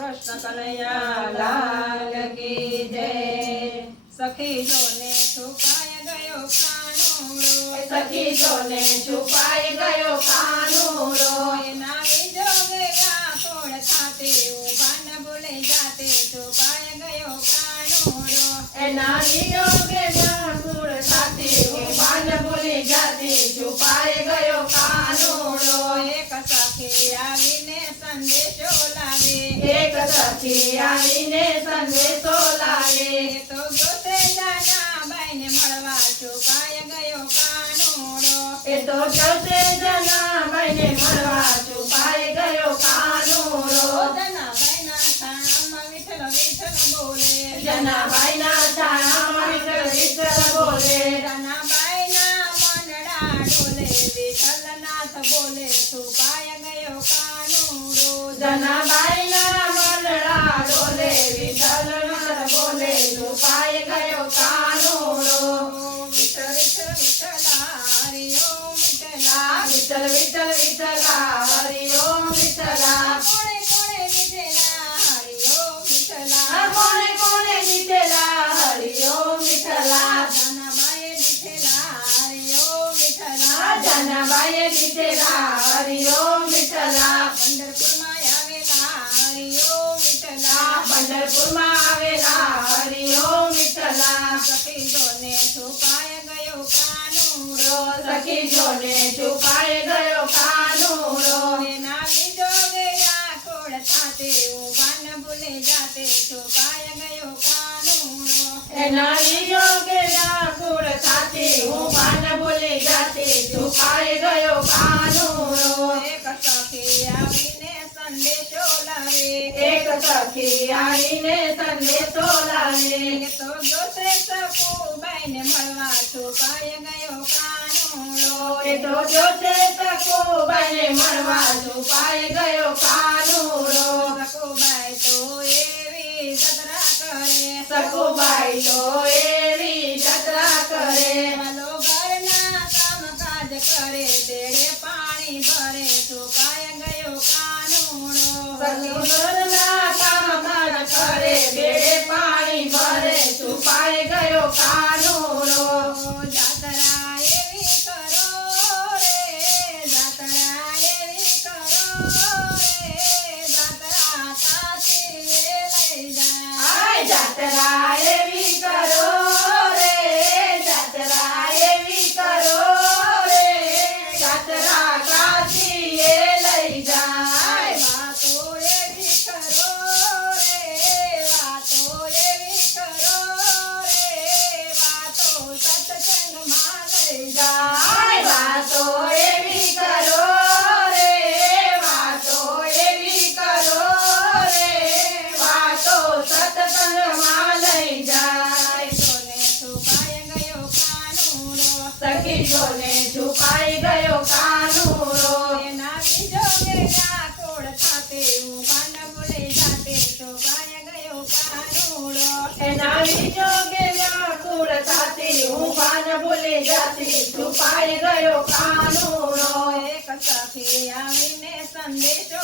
કૃષ્ણ કનૈયા લાલ કી જય સખી જોને છુપાય ગયો કાનુડો સખી જોને છુપાઈ ગયો કાનુડો એના વિજોગે વ્યાકુળ થાતે ઊભા ન ભૂલે જાતે છુપાય ગયો કાનુડો એના વિયોગે વ્યાકુળ સાથે હું બાન ભૂલી જાતી છુપાઈ ગયો કાનુડો એક સખી આવીને સંદેશો લાવે એક સખી આવીને સંદેશો લાવે તો ગોતે જાના બાઈને મળવા છુપાય ગયો કાનોડો. એ તો જશે જનાભાઈને મળવા છુપાય ગયો કાનોડો. જના બાઈના સામ વિઠલ વિઠલ બોલે. જનાભાઈના સામ વિઠલ વિઠલ બોલે. જનાબાઈના મનડા ડોલે વિઠ્ઠલનાથ બોલે છુપાય ગયો કાનુડો. જનાબાઈના મનડા ડોલે વિઠ્ઠલનાથ બોલે છુપાઈ ગયો કાનુડો વિઠ્ઠલ વિઠ્ઠલ વિઠ્ઠલા હરિ ઓમ વિઠ્ઠલા વિઠ્ઠલ વિઠ્ઠલ વિઠ્ઠલા હરિ ઓમ વિઠ્ઠલા કોણે કોણે વિઠ્ઠલા હરિ ઓમ વિઠ્ઠલા કોણે કોણે જીતેલા હરિ ઓમ વિઠ્ઠલા જનાબાઈએ વિઠ્ઠલા હરિ ઓમ વિઠ્ઠલા જનાબાઈએ જીતેલા સખી જોને છુપાઈ ગયો કાનુડો. એના વિજોગે વ્યાકુળ થાતે ઊભા ન ભૂલે જાતે છુપાય ગયો કાનુડો. એના યોગે એક સખી આવીને સંદેશો લાવે. તો સકુબાઈને મળવા છુપાય ગયો કાનુડો એ તો જોશે સખુબાઈને મળવા છુપાઈ ગયો કાનુડો. સકુબાઈ તો એવી સદરા કરે. સખુબાઈ તો સત્સંગમાં ગયો કાનુડો ગયો એના ગયો વિજોગે વ્યાકુળ થતી હું પાન ભૂલી જાતી, છુપાઈ ગયો કાનુડો. એક સખી આવીને સંદેશો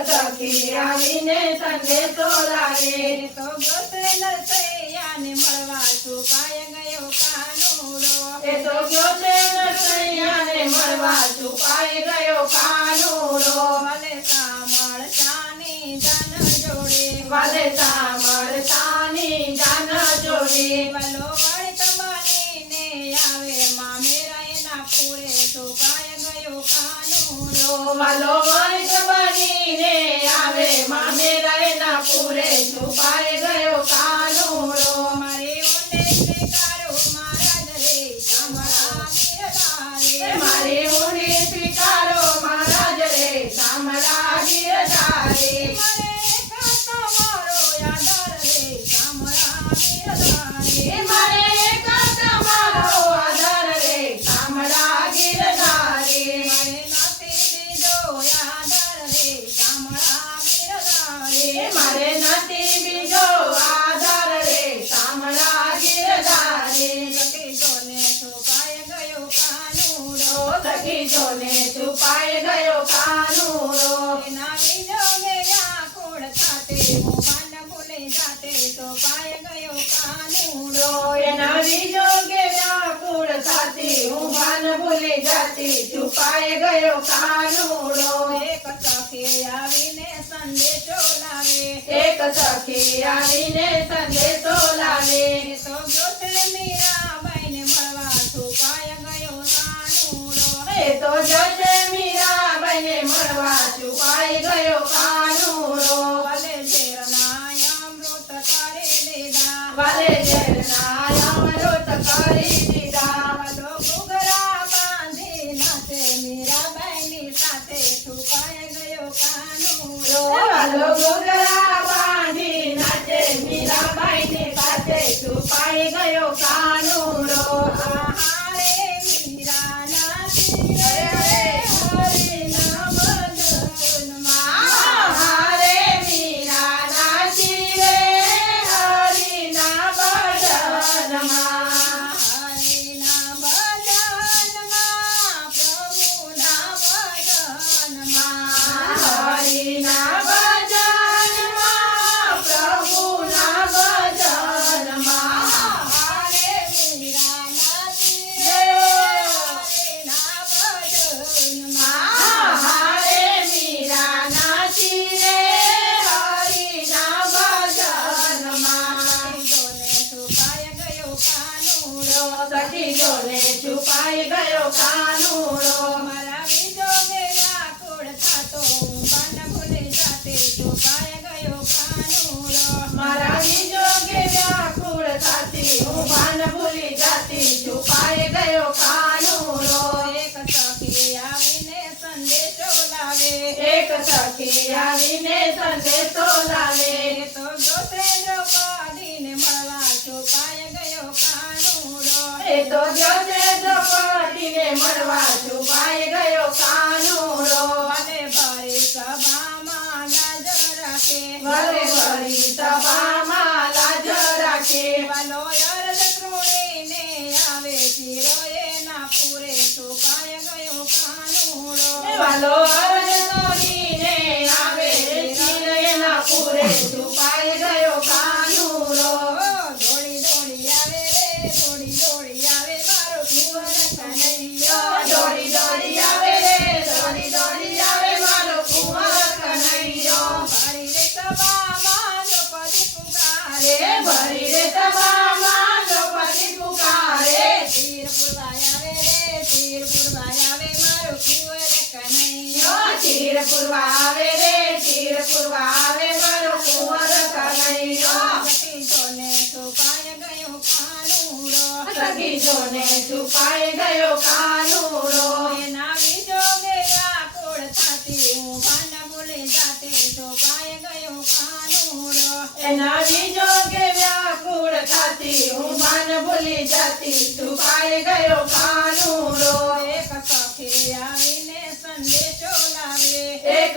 સખી આવીને સંદેશો લાવે તો ગોતે નરસૈયાને મળવા છુપાય ગયો કાનુડો એ તો ગયો છે મળવા છુપાઈ સખી જોને છુપાઈ ગયો કાનુરો. નામી જો ગયા કોળ ખાતે ભૂલે જાતે છુપાઈ ગયો કાનુરો. નામી જો ગયા કોળ ખાતે મોબાન ભૂલે જાતે છુપાઈ ગયો કાનુરો. એક સખી આવીને સંદેશો લાવે. એક સખી આવીને સંદેશો લાવે. એ તો જશે મીરાબાઈને મળવા છુપાઈ ગયો કાનુરો કરી વાલે દીધા. વાલો ઘૂઘરા બાંધી નાચે મીરાબાઈની સાથે છુપાય ગયો કાનુરો વાલો ઘૂઘરા કાનુડો. મારા વિજોગે વ્યાકુળ થાતો બાન ભૂલી જાતે છુપાય ગયો કાનુડો. મારા વિજોગે વ્યાકુળ થતી હું ભાન ભૂલી જાતી છુપાઈ ગયો કાનુડો. એક સખી આવીને સંદેશો લાવે. એક સખી આવીને સંદેશો લાવે. તો જોતે દ્રૌપદીને મળવા છુપાય ગયો કાનુડો. એ તો દ્રૌપદીને મળવા છુપાઈ ગયો કાનુડો અને ભરી સભામાં નજર રાખે ભરી સભામાં લાજ રાખે અરજ કૃણીને આવે ચિરોએ એના પૂરે છુપાઈ ગયો કાનુડો અરજ તોડીને આવે એના પૂરે છુપાઈ ગયો તીર પૂરવા આવે રે તીર પૂરવા આવે મારો કુંવર કનૈયો. સખી જોને ગયો કાનુડો. સખી જોને ગયો કાનુડો. થાતી હું પાન ભૂલી જાતે છુપાય ગયો કાનુડો. થતી હું જતી ગયો કાનુડો.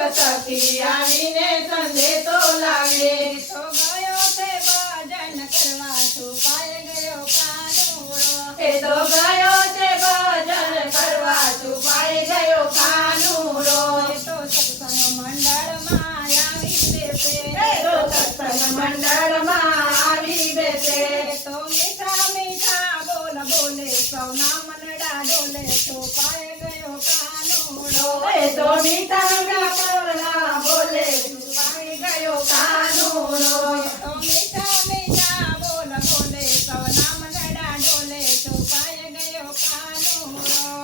એક આવીને સંદેશો લાવે. તો ગયો તે ભજન કરવા છુપાય ગયો કાનુડો એ તો ગયો તે ભજન કરવા છુપાઈ ગયો કાનુડો તો સત્સંગ મંડળમાં આવી બેસે. તો સત્સંગ મંડળમાં આવી બેસે. તો મીઠા મીઠા બોલ બોલે સૌના મનડા ડોલે છુપાય ગયો કાનુડો એ તો મીઠા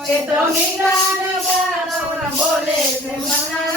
એ તો વ્યાકરણ બોલે મનના બોલે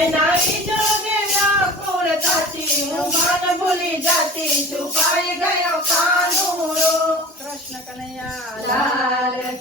એ નારી જોગે વ્યાકુળ થતી હું ભાન ભૂલી જાતી છુપાઈ ગયો કાનુડો કૃષ્ણ કનૈયા. રાધે